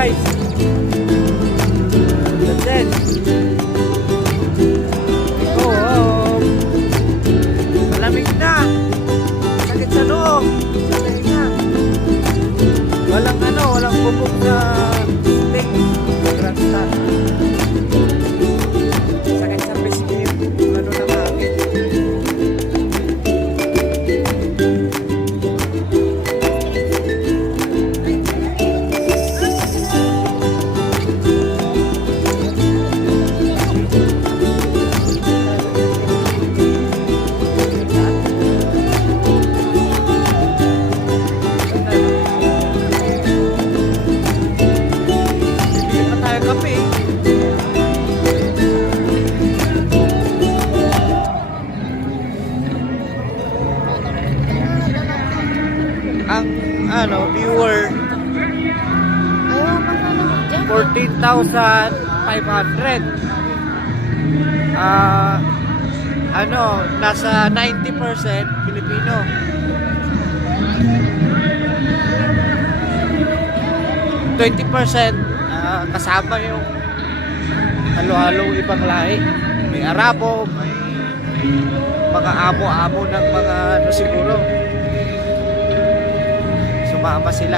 guys. That's it. Go home. Malamig na. Sakit sa loob. Sa tenga. Walang bubog na stick. Grandstand. Sakit sa pisngi yung ano na namin. Ang viewer 14,500. Nasa 90% Pilipino. 20% kasama yung halo-halo ibang lahi. May Arabo, may mga amo-amo ng mga siguro. Sumama sila.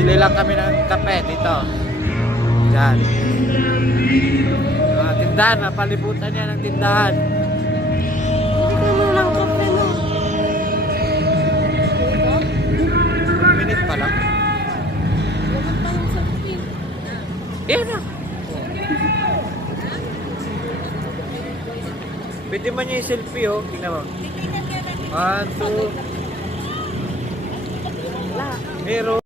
Bili lang kami ng kape dito. Diyan. Mga tindahan, napalibutan niya ng tindahan. Lang kape mo. Minute pa lang. Yan na. Pwede man niya yung selfie, oh. Tingnan mo. 1, 2. Meron.